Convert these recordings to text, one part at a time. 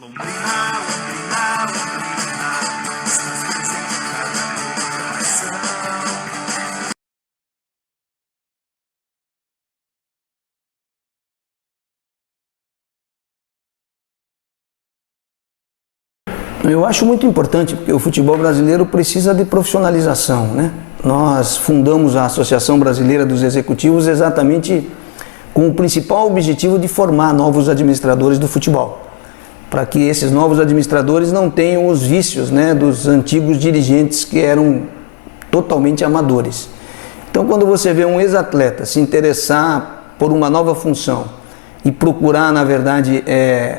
Londrina, Londrina, Londrina, estás presente em cada coração. Eu acho muito importante, porque o futebol brasileiro precisa de profissionalização, né? Nós fundamos a Associação Brasileira dos Executivos exatamente com o principal objetivo de formar novos administradores do futebol, para que esses novos administradores não tenham os vícios, né, dos antigos dirigentes que eram totalmente amadores. Então, quando você vê um ex-atleta se interessar por uma nova função e procurar, na verdade,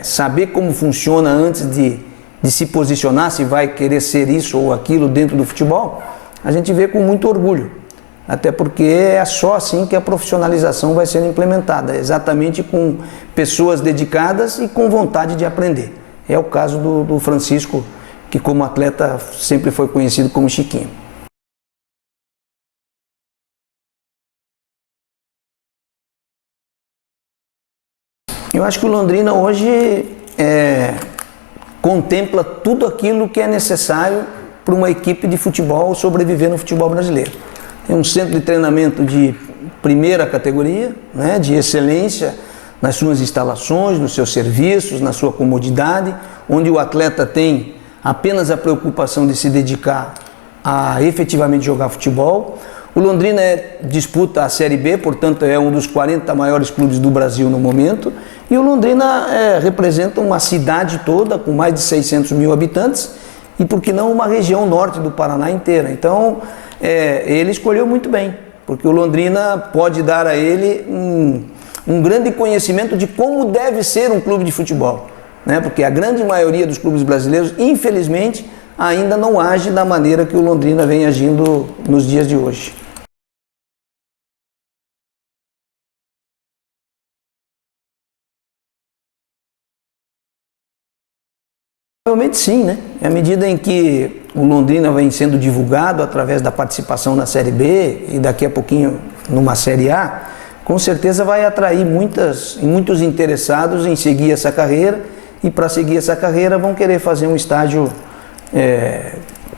saber como funciona antes de se posicionar, se vai querer ser isso ou aquilo dentro do futebol, a gente vê com muito orgulho. Até porque é só assim que a profissionalização vai ser implementada, exatamente com pessoas dedicadas e com vontade de aprender. É o caso do Francisco, que como atleta sempre foi conhecido como Chiquinho. Eu acho que o Londrina hoje contempla tudo aquilo que é necessário para uma equipe de futebol sobreviver no futebol brasileiro. É um centro de treinamento de primeira categoria, né, de excelência nas suas instalações, nos seus serviços, na sua comodidade, onde o atleta tem apenas a preocupação de se dedicar a efetivamente jogar futebol. O Londrina disputa a Série B, portanto é um dos 40 maiores clubes do Brasil no momento, e o Londrina representa uma cidade toda com mais de 600 mil habitantes e, por que não, uma região norte do Paraná inteira. Então, ele escolheu muito bem, porque o Londrina pode dar a ele um grande conhecimento de como deve ser um clube de futebol, né? Porque a grande maioria dos clubes brasileiros, infelizmente, ainda não age da maneira que o Londrina vem agindo nos dias de hoje. Provavelmente sim, né? À medida em que o Londrina vem sendo divulgado através da participação na Série B e daqui a pouquinho numa Série A, com certeza vai atrair muitos interessados em seguir essa carreira, e para seguir essa carreira vão querer fazer um estágio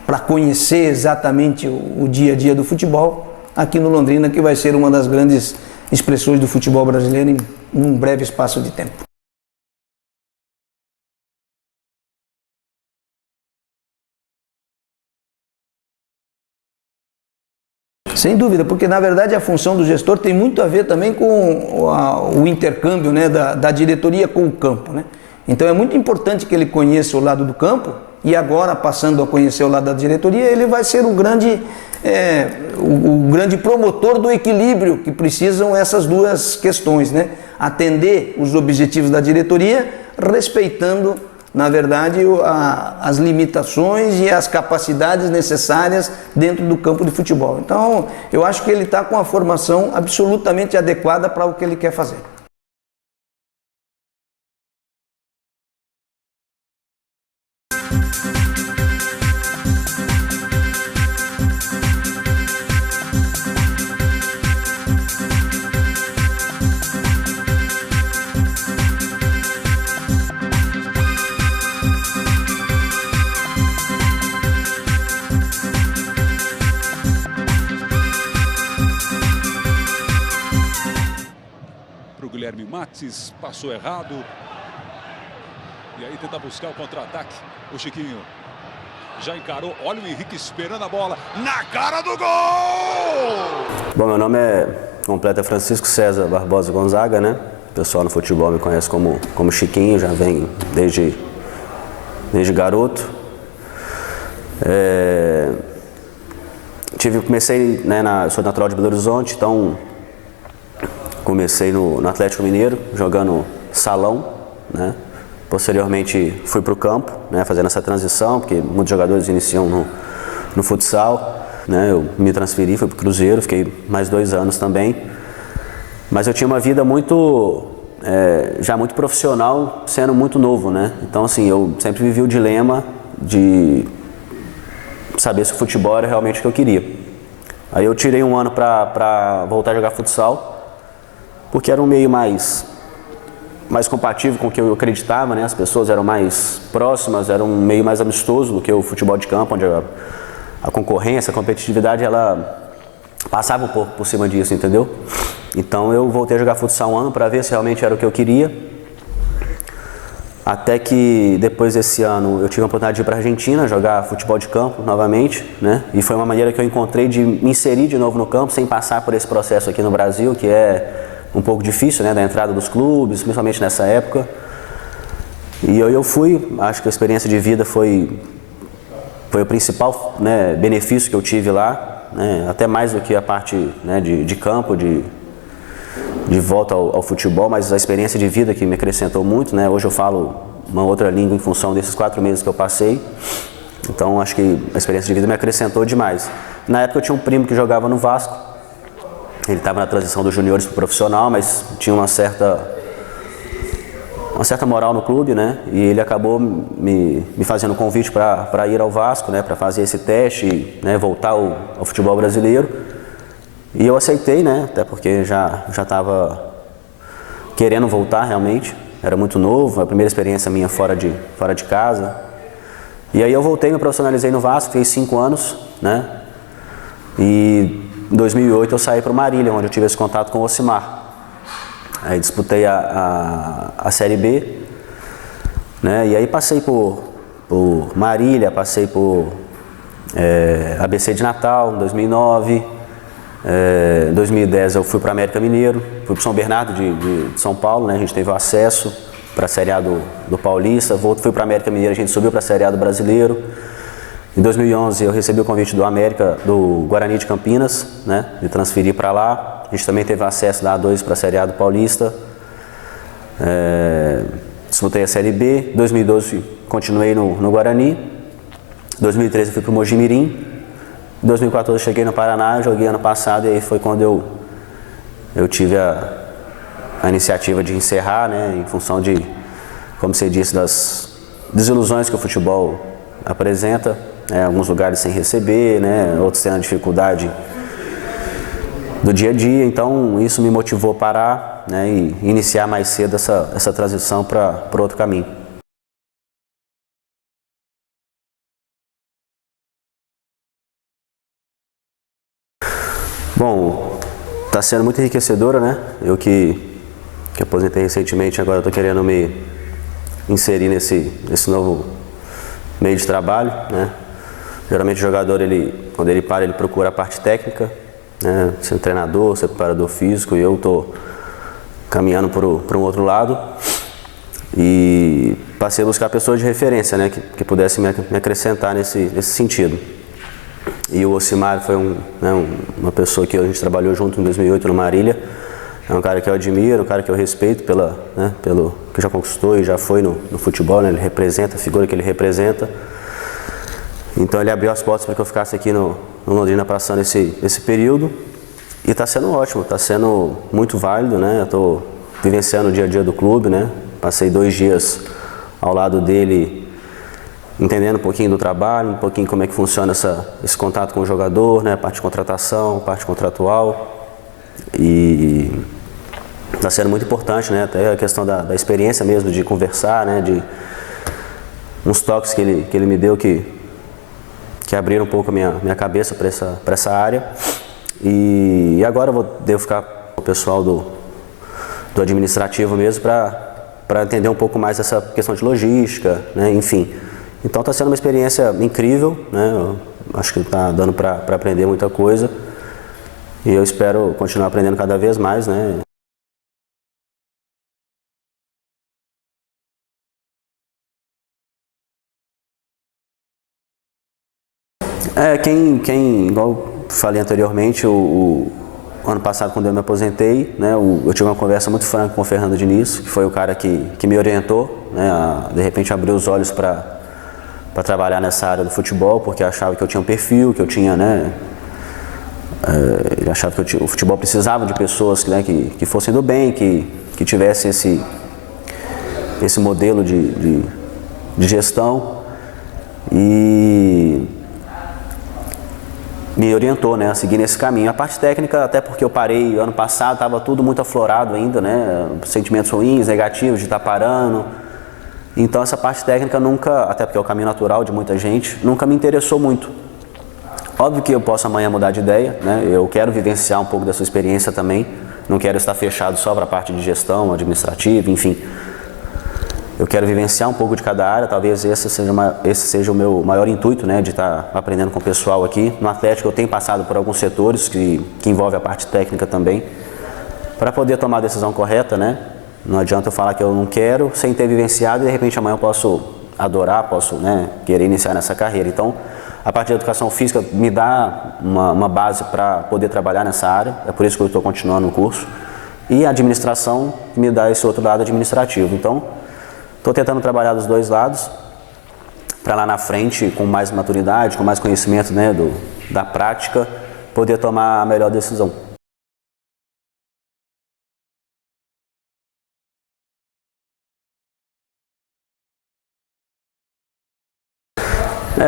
para conhecer exatamente o dia a dia do futebol aqui no Londrina, que vai ser uma das grandes expressões do futebol brasileiro em um breve espaço de tempo. Sem dúvida, porque na verdade a função do gestor tem muito a ver também com o intercâmbio, né, da diretoria com o campo, né? Então é muito importante que ele conheça o lado do campo, e agora, passando a conhecer o lado da diretoria, ele vai ser o grande promotor do equilíbrio que precisam essas duas questões, né? Atender os objetivos da diretoria, respeitando, na verdade, as limitações e as capacidades necessárias dentro do campo de futebol. Então, eu acho que ele está com a formação absolutamente adequada para o que ele quer fazer. Guilherme Mates passou errado. E aí tenta buscar o contra-ataque. O Chiquinho já encarou. Olha o Henrique esperando a bola. Na cara do gol! Bom, meu nome completo é Francisco César Barbosa Gonzaga, né? O pessoal no futebol me conhece como Chiquinho, já vem desde garoto. Comecei, né, sou natural de Belo Horizonte, então comecei no Atlético Mineiro, jogando salão, né? Posteriormente fui para o campo, né, fazendo essa transição, porque muitos jogadores iniciam no futsal, né? Eu me transferi, fui para o Cruzeiro, fiquei mais 2 anos também. Mas eu tinha uma vida já muito profissional, sendo muito novo, né? Então, assim, eu sempre vivi o dilema de saber se o futebol era realmente o que eu queria. Aí eu tirei 1 ano para voltar a jogar futsal, porque era um meio mais mais compatível com o que eu acreditava, né? As pessoas eram mais próximas, era um meio mais amistoso do que o futebol de campo, onde a concorrência, a competitividade, ela passava um pouco por cima disso, entendeu? Então eu voltei a jogar futsal um ano para ver se realmente era o que eu queria. Até que depois desse ano eu tive a oportunidade de ir para a Argentina jogar futebol de campo novamente, né? E foi uma maneira que eu encontrei de me inserir de novo no campo sem passar por esse processo aqui no Brasil, que é um pouco difícil, né? Da entrada dos clubes, principalmente nessa época. E eu fui, acho que a experiência de vida foi o principal, né, benefício que eu tive lá, né? Até mais do que a parte, né, de campo, de volta ao futebol, mas a experiência de vida que me acrescentou muito, né? Hoje eu falo uma outra língua em função desses 4 meses que eu passei. Então acho que a experiência de vida me acrescentou demais. Na época eu tinha um primo que jogava no Vasco. Ele estava na transição dos juniores para o profissional, mas tinha uma certa moral no clube, né? E ele acabou me fazendo um convite para ir ao Vasco, né? Para fazer esse teste, né? Voltar ao futebol brasileiro. E eu aceitei, né? Até porque já estava querendo voltar realmente. Era muito novo, a primeira experiência minha fora de casa. E aí eu voltei, me profissionalizei no Vasco, fiz 5 anos, né? E em 2008 eu saí para o Marília, onde eu tive esse contato com o Ocimar. Aí disputei a Série B, né? E aí passei por Marília, passei por ABC de Natal, em 2009. Em 2010 eu fui para América Mineiro, fui para São Bernardo de São Paulo, né? A gente teve o acesso para a Série A do Paulista, fui para América Mineiro, a gente subiu para a Série A do Brasileiro. Em 2011 eu recebi o convite do Guarani de Campinas, né? De transferir para lá. A gente também teve acesso da A2 para a Série A do Paulista. Disputei a Série B. Em 2012 continuei no Guarani. Em 2013 eu fui para o Mojimirim. Em 2014 eu cheguei no Paraná, joguei ano passado e aí foi quando eu tive a iniciativa de encerrar, né, em função de, como você disse, das desilusões que o futebol apresenta, né, alguns lugares sem receber, né, outros tendo dificuldade do dia a dia, então isso me motivou a parar, né, e iniciar mais cedo essa transição para outro caminho. Bom, está sendo muito enriquecedora, né? Eu que aposentei recentemente, agora estou querendo me inserir nesse novo meio de trabalho, né? Geralmente o jogador, quando ele para, ele procura a parte técnica, né? Ser treinador, ser preparador físico, e eu estou caminhando por um outro lado. E passei a buscar pessoas de referência, né? Que pudessem me acrescentar nesse sentido. E o Ocimar foi uma pessoa que a gente trabalhou junto em 2008 no Marília. É um cara que eu admiro, um cara que eu respeito pelo que já conquistou e já foi no futebol, né? Ele representa a figura que ele representa. Então ele abriu as portas para que eu ficasse aqui no Londrina passando esse período. E está sendo ótimo, está sendo muito válido, né? Eu estou vivenciando o dia a dia do clube, né? Passei 2 dias ao lado dele, entendendo um pouquinho do trabalho, um pouquinho como é que funciona esse contato com o jogador, né? A parte de contratação, a parte contratual. E está sendo muito importante, né? Até a questão da experiência mesmo, de conversar, né? De uns toques que ele me deu que abriram um pouco a minha cabeça para essa área. E agora eu devo ficar com o pessoal do administrativo mesmo para entender um pouco mais essa questão de logística, né? Enfim. Então está sendo uma experiência incrível, né? Eu acho que está dando para aprender muita coisa e eu espero continuar aprendendo cada vez mais, né? Igual falei anteriormente, o ano passado, quando eu me aposentei, né, eu tive uma conversa muito franca com o Fernando Diniz, que foi o cara que me orientou, né, de repente abrir os olhos para trabalhar nessa área do futebol, porque achava que eu tinha um perfil, que eu tinha, né, ele achava que o futebol precisava de pessoas que fossem do bem, que tivessem esse modelo de me orientou, né, a seguir nesse caminho. A parte técnica, até porque eu parei ano passado, estava tudo muito aflorado ainda, né, sentimentos ruins, negativos de estar parando. Então essa parte técnica nunca, até porque é o caminho natural de muita gente, nunca me interessou muito. Óbvio que eu posso amanhã mudar de ideia, né, eu quero vivenciar um pouco dessa experiência também, não quero estar fechado só para a parte de gestão, administrativa, enfim. Eu quero vivenciar um pouco de cada área, talvez esse seja o meu maior intuito, né, de estar aprendendo com o pessoal aqui. No Atlético eu tenho passado por alguns setores que envolvem a parte técnica também, para poder tomar a decisão correta, né. Não adianta eu falar que eu não quero sem ter vivenciado e de repente amanhã eu posso adorar, posso, né, querer iniciar nessa carreira. Então, a parte de educação física me dá uma base para poder trabalhar nessa área, é por isso que eu estou continuando o curso. E a administração me dá esse outro lado administrativo. Então, estou tentando trabalhar dos dois lados, para lá na frente, com mais maturidade, com mais conhecimento, né, da prática, poder tomar a melhor decisão.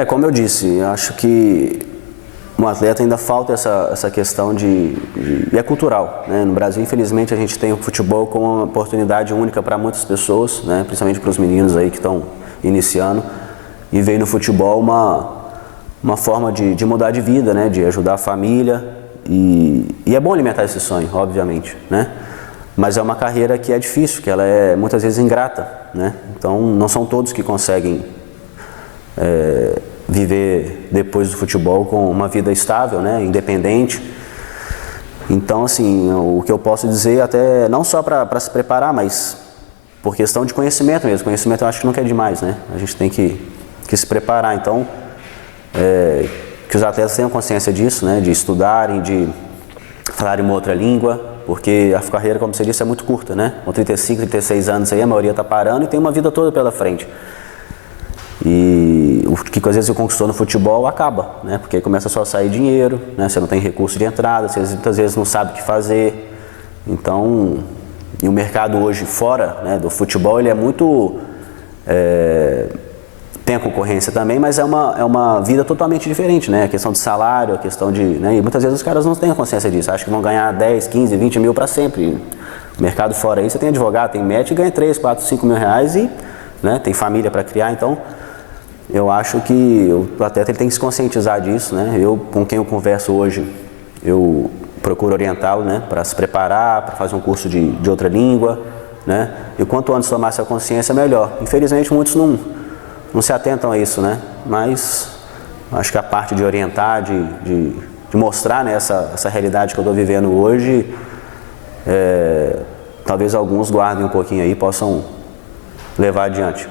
Como eu disse, acho que um atleta ainda falta essa questão e é cultural, né? No Brasil, infelizmente, a gente tem o futebol como uma oportunidade única para muitas pessoas, né? Principalmente para os meninos aí que estão iniciando, e veio no futebol uma forma de mudar de vida, né? De ajudar a família, e é bom alimentar esse sonho, obviamente, né? Mas é uma carreira que é difícil, que ela é muitas vezes ingrata, né? Então, não são todos que conseguem viver depois do futebol com uma vida estável, né, independente. Então, assim, o que eu posso dizer, até não só para se preparar, mas por questão de conhecimento mesmo. Conhecimento eu acho que nunca é demais, né? A gente tem que se preparar. Então, que os atletas tenham consciência disso, né, de estudarem, de falarem uma outra língua, porque a carreira, como você disse, é muito curta, né? Com 35, 36 anos aí, a maioria está parando e tem uma vida toda pela frente. E o que às vezes você conquistou no futebol acaba, né? Porque aí começa só a sair dinheiro, né? Você não tem recurso de entrada, você muitas vezes não sabe o que fazer. Então, e o mercado hoje fora, né, do futebol, ele é muito... tem a concorrência também, mas é uma vida totalmente diferente, né? A questão de salário, a questão de... né? E muitas vezes os caras não têm a consciência disso, acham que vão ganhar 10, 15, 20 mil para sempre. O mercado fora aí, você tem advogado, tem médico e ganha 3, 4, 5 mil reais e, né, tem família para criar, então... Eu acho que o atleta ele tem que se conscientizar disso, né? Eu, com quem eu converso hoje, eu procuro orientá-lo, né, para se preparar, para fazer um curso de outra língua, né? E quanto antes tomar essa consciência, melhor. Infelizmente, muitos não se atentam a isso, né? Mas acho que a parte de orientar, de mostrar, né, essa realidade que eu estou vivendo hoje, talvez alguns guardem um pouquinho aí e possam levar adiante.